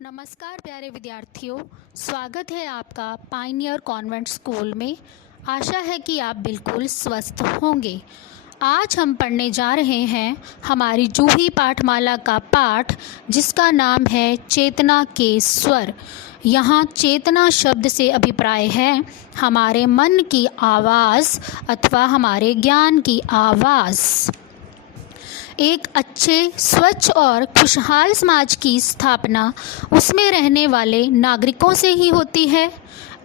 नमस्कार प्यारे विद्यार्थियों, स्वागत है आपका पाइनियर कॉन्वेंट स्कूल में। आशा है कि आप बिल्कुल स्वस्थ होंगे। आज हम पढ़ने जा रहे हैं हमारी जूही पाठमाला का पाठ, जिसका नाम है चेतना के स्वर। यहाँ चेतना शब्द से अभिप्राय है हमारे मन की आवाज़ अथवा हमारे ज्ञान की आवाज़। एक अच्छे, स्वच्छ और खुशहाल समाज की स्थापना उसमें रहने वाले नागरिकों से ही होती है।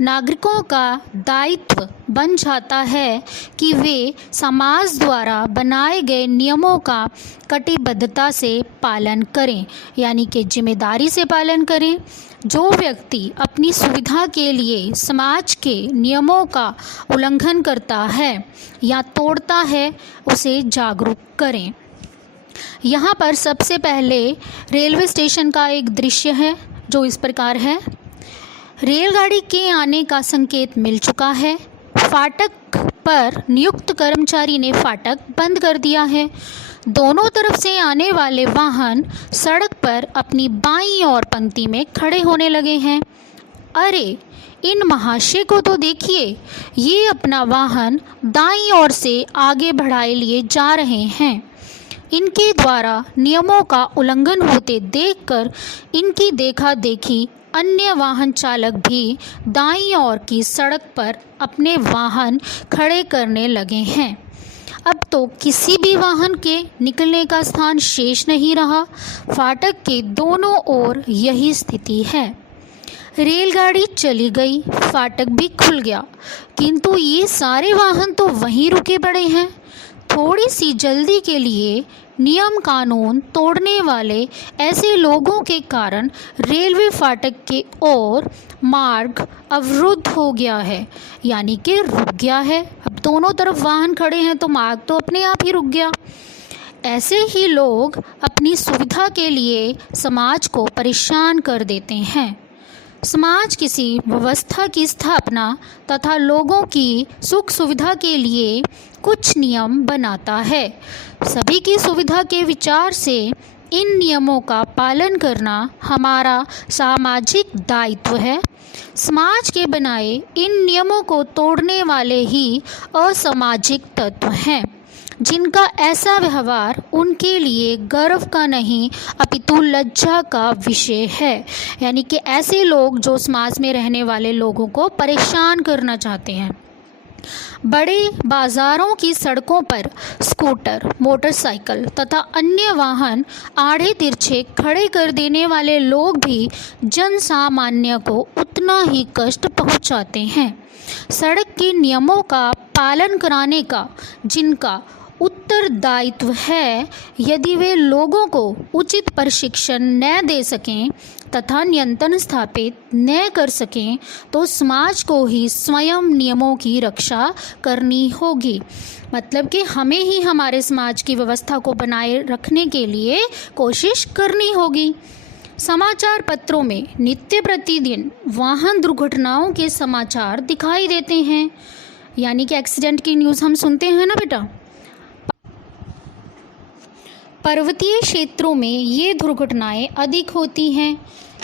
नागरिकों का दायित्व बन जाता है कि वे समाज द्वारा बनाए गए नियमों का कटिबद्धता से पालन करें, यानी कि जिम्मेदारी से पालन करें। जो व्यक्ति अपनी सुविधा के लिए समाज के नियमों का उल्लंघन करता है या तोड़ता है, उसे जागरूक करें। यहाँ पर सबसे पहले रेलवे स्टेशन का एक दृश्य है जो इस प्रकार है। रेलगाड़ी के आने का संकेत मिल चुका है। फाटक पर नियुक्त कर्मचारी ने फाटक बंद कर दिया है। दोनों तरफ से आने वाले वाहन सड़क पर अपनी बाईं ओर पंक्ति में खड़े होने लगे हैं। अरे, इन महाशय को तो देखिए, ये अपना वाहन दाईं ओर से आगे बढ़ाए लिए जा रहे हैं। इनके द्वारा नियमों का उल्लंघन होते देखकर इनकी देखा देखी अन्य वाहन चालक भी दाईं ओर की सड़क पर अपने वाहन खड़े करने लगे हैं। अब तो किसी भी वाहन के निकलने का स्थान शेष नहीं रहा। फाटक के दोनों ओर यही स्थिति है। रेलगाड़ी चली गई, फाटक भी खुल गया, किंतु ये सारे वाहन तो वहीं रुके पड़े हैं। थोड़ी सी जल्दी के लिए नियम कानून तोड़ने वाले ऐसे लोगों के कारण रेलवे फाटक के ओर मार्ग अवरुद्ध हो गया है, यानी कि रुक गया है। अब दोनों तरफ वाहन खड़े हैं तो मार्ग तो अपने आप ही रुक गया। ऐसे ही लोग अपनी सुविधा के लिए समाज को परेशान कर देते हैं। समाज किसी व्यवस्था की स्थापना तथा लोगों की सुख सुविधा के लिए कुछ नियम बनाता है। सभी की सुविधा के विचार से इन नियमों का पालन करना हमारा सामाजिक दायित्व है। समाज के बनाए इन नियमों को तोड़ने वाले ही असामाजिक तत्व हैं, जिनका ऐसा व्यवहार उनके लिए गर्व का नहीं अपितु लज्जा का विषय है। यानी कि ऐसे लोग जो समाज में रहने वाले लोगों को परेशान करना चाहते हैं। बड़े बाजारों की सड़कों पर स्कूटर, मोटरसाइकिल तथा अन्य वाहन आड़े तिरछे खड़े कर देने वाले लोग भी जन सामान्य को उतना ही कष्ट पहुंचाते हैं। सड़क के नियमों का पालन कराने का जिनका उत्तरदायित्व है, यदि वे लोगों को उचित प्रशिक्षण न दे सकें तथा नियंत्रण स्थापित न कर सकें, तो समाज को ही स्वयं नियमों की रक्षा करनी होगी। मतलब कि हमें ही हमारे समाज की व्यवस्था को बनाए रखने के लिए कोशिश करनी होगी। समाचार पत्रों में नित्य प्रतिदिन वाहन दुर्घटनाओं के समाचार दिखाई देते हैं, यानी कि एक्सीडेंट की न्यूज़ हम सुनते हैं ना बेटा। पर्वतीय क्षेत्रों में ये दुर्घटनाएं अधिक होती हैं,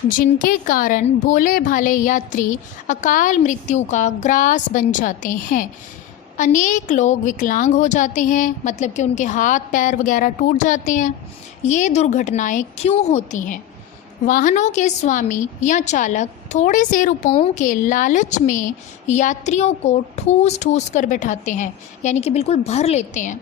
जिनके कारण भोले भाले यात्री अकाल मृत्यु का ग्रास बन जाते हैं। अनेक लोग विकलांग हो जाते हैं, मतलब कि उनके हाथ पैर वगैरह टूट जाते हैं। ये दुर्घटनाएं क्यों होती हैं? वाहनों के स्वामी या चालक थोड़े से रुपयों के लालच में यात्रियों को ठूस ठूस कर बैठाते हैं, यानी कि बिल्कुल भर लेते हैं।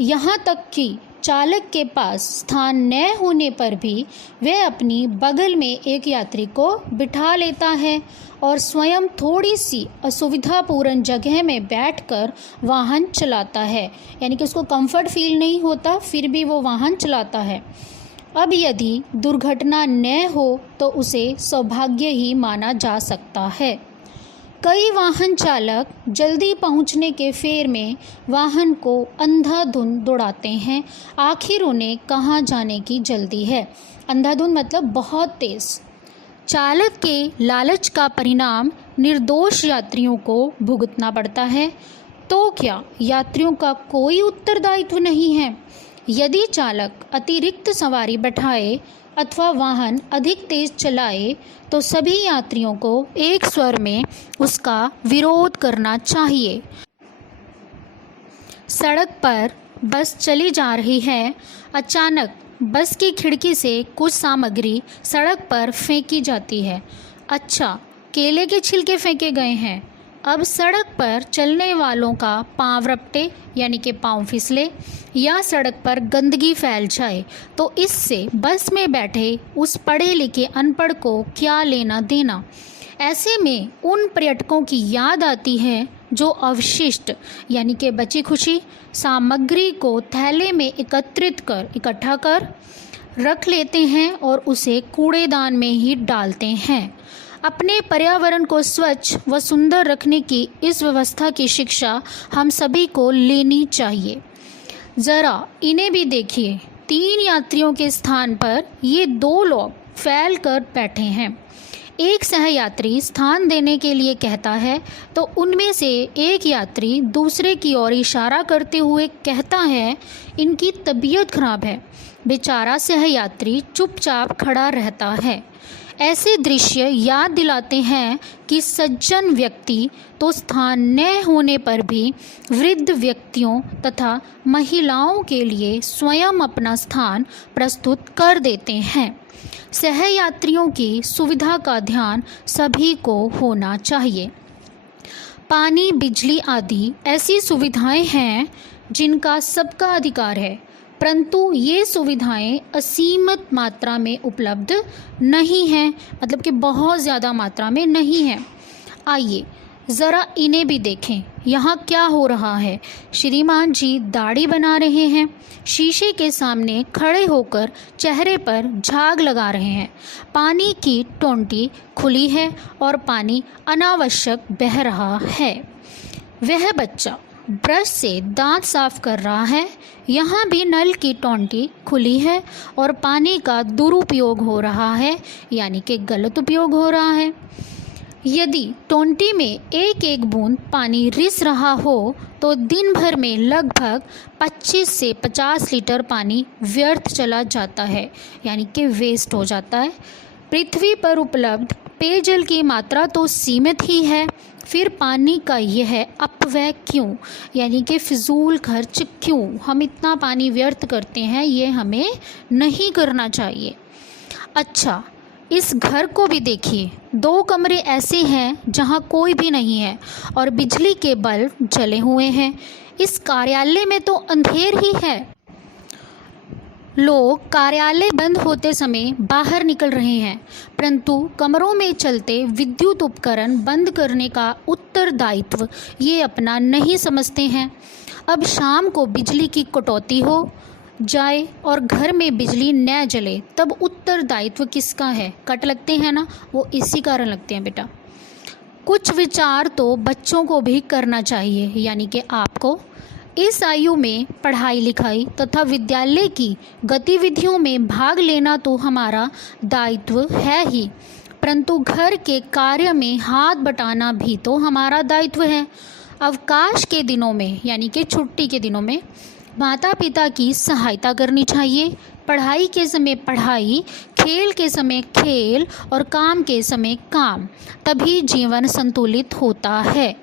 यहाँ तक कि चालक के पास स्थान न होने पर भी वह अपनी बगल में एक यात्री को बिठा लेता है और स्वयं थोड़ी सी असुविधापूर्ण जगह में बैठकर वाहन चलाता है, यानी कि उसको कंफर्ट फील नहीं होता, फिर भी वो वाहन चलाता है। अब यदि दुर्घटना न हो तो उसे सौभाग्य ही माना जा सकता है। कई वाहन चालक जल्दी पहुंचने के फेर में वाहन को अंधाधुंध दौड़ाते हैं। आखिर उन्हें कहाँ जाने की जल्दी है? अंधाधुंध मतलब बहुत तेज़। चालक के लालच का परिणाम निर्दोष यात्रियों को भुगतना पड़ता है। तो क्या यात्रियों का कोई उत्तरदायित्व नहीं है? यदि चालक अतिरिक्त सवारी बैठाए अथवा वाहन अधिक तेज चलाए तो सभी यात्रियों को एक स्वर में उसका विरोध करना चाहिए। सड़क पर बस चली जा रही है, अचानक बस की खिड़की से कुछ सामग्री सड़क पर फेंकी जाती है। अच्छा, केले के छिलके फेंके गए हैं। अब सड़क पर चलने वालों का पाँव रपटे यानी कि पाँव फिसले या सड़क पर गंदगी फैल जाए तो इससे बस में बैठे उस पढ़े लिखे अनपढ़ को क्या लेना देना। ऐसे में उन पर्यटकों की याद आती है जो अवशिष्ट यानी कि बची खुशी सामग्री को थैले में इकट्ठा कर रख लेते हैं और उसे कूड़ेदान में ही डालते हैं। अपने पर्यावरण को स्वच्छ व सुंदर रखने की इस व्यवस्था की शिक्षा हम सभी को लेनी चाहिए। ज़रा इन्हें भी देखिए, 3 यात्रियों के स्थान पर ये 2 लोग फैल कर बैठे हैं। एक सहयात्री स्थान देने के लिए कहता है तो उनमें से एक यात्री दूसरे की ओर इशारा करते हुए कहता है, इनकी तबीयत खराब है। बेचारा सहयात्री चुपचाप खड़ा रहता है। ऐसे दृश्य याद दिलाते हैं कि सज्जन व्यक्ति तो स्थान न होने पर भी वृद्ध व्यक्तियों तथा महिलाओं के लिए स्वयं अपना स्थान प्रस्तुत कर देते हैं। सहयात्रियों की सुविधा का ध्यान सभी को होना चाहिए। पानी, बिजली आदि ऐसी सुविधाएं हैं जिनका सबका अधिकार है, परंतु ये सुविधाएं असीमित मात्रा में उपलब्ध नहीं हैं, मतलब कि बहुत ज़्यादा मात्रा में नहीं हैं। आइए ज़रा इन्हें भी देखें। यहाँ क्या हो रहा है? श्रीमान जी दाढ़ी बना रहे हैं, शीशे के सामने खड़े होकर चेहरे पर झाग लगा रहे हैं। पानी की टोंटी खुली है और पानी अनावश्यक बह रहा है। वह बच्चा ब्रश से दांत साफ कर रहा है। यहाँ भी नल की टोंटी खुली है और पानी का दुरुपयोग हो रहा है, यानी कि गलत उपयोग हो रहा है। यदि टोंटी में एक एक बूंद पानी रिस रहा हो तो दिन भर में लगभग 25 से 50 लीटर पानी व्यर्थ चला जाता है, यानी कि वेस्ट हो जाता है। पृथ्वी पर उपलब्ध पेयजल की मात्रा तो सीमित ही है, फिर पानी का यह अपव्यय क्यों, यानी कि फिजूल खर्च क्यों? हम इतना पानी व्यर्थ करते हैं, ये हमें नहीं करना चाहिए। अच्छा, इस घर को भी देखिए। 2 कमरे ऐसे हैं जहां कोई भी नहीं है और बिजली के बल्ब जले हुए हैं। इस कार्यालय में तो अंधेर ही है। लोग कार्यालय बंद होते समय बाहर निकल रहे हैं, परंतु कमरों में चलते विद्युत उपकरण बंद करने का उत्तरदायित्व ये अपना नहीं समझते हैं। अब शाम को बिजली की कटौती हो जाए और घर में बिजली न जले तब उत्तरदायित्व किसका है? कट लगते हैं ना, वो इसी कारण लगते हैं बेटा। कुछ विचार तो बच्चों को भी करना चाहिए, यानी कि आपको। इस आयु में पढ़ाई लिखाई तथा विद्यालय की गतिविधियों में भाग लेना तो हमारा दायित्व है ही, परंतु घर के कार्य में हाथ बटाना भी तो हमारा दायित्व है। अवकाश के दिनों में, यानी कि छुट्टी के दिनों में माता पिता की सहायता करनी चाहिए। पढ़ाई के समय पढ़ाई, खेल के समय खेल और काम के समय काम, तभी जीवन संतुलित होता है।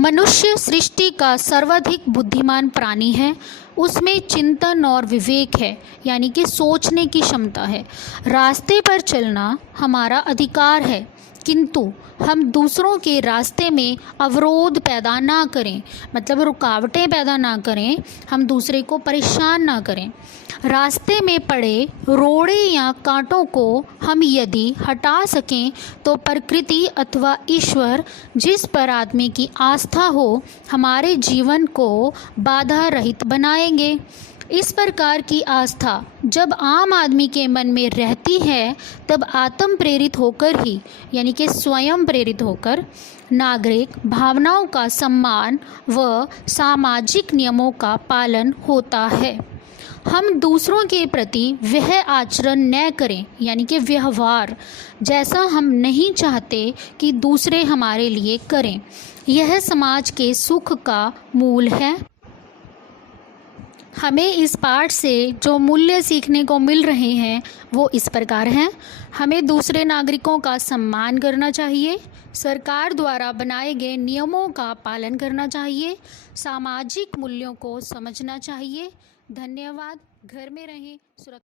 मनुष्य सृष्टि का सर्वाधिक बुद्धिमान प्राणी है। उसमें चिंतन और विवेक है, यानी कि सोचने की क्षमता है। रास्ते पर चलना हमारा अधिकार है, किंतु हम दूसरों के रास्ते में अवरोध पैदा ना करें, मतलब रुकावटें पैदा ना करें, हम दूसरे को परेशान ना करें। रास्ते में पड़े रोड़े या कांटों को हम यदि हटा सकें तो प्रकृति अथवा ईश्वर, जिस पर आदमी की आस्था हो, हमारे जीवन को बाधा रहित बनाएंगे। इस प्रकार की आस्था जब आम आदमी के मन में रहती है तब आत्म प्रेरित होकर ही, यानी कि स्वयं प्रेरित होकर, नागरिक भावनाओं का सम्मान व सामाजिक नियमों का पालन होता है। हम दूसरों के प्रति वह आचरण न करें, यानी कि व्यवहार जैसा हम नहीं चाहते कि दूसरे हमारे लिए करें। यह समाज के सुख का मूल है। हमें इस पाठ से जो मूल्य सीखने को मिल रहे हैं वो इस प्रकार हैं। हमें दूसरे नागरिकों का सम्मान करना चाहिए, सरकार द्वारा बनाए गए नियमों का पालन करना चाहिए, सामाजिक मूल्यों को समझना चाहिए। धन्यवाद। घर में रहें, सुरक्षित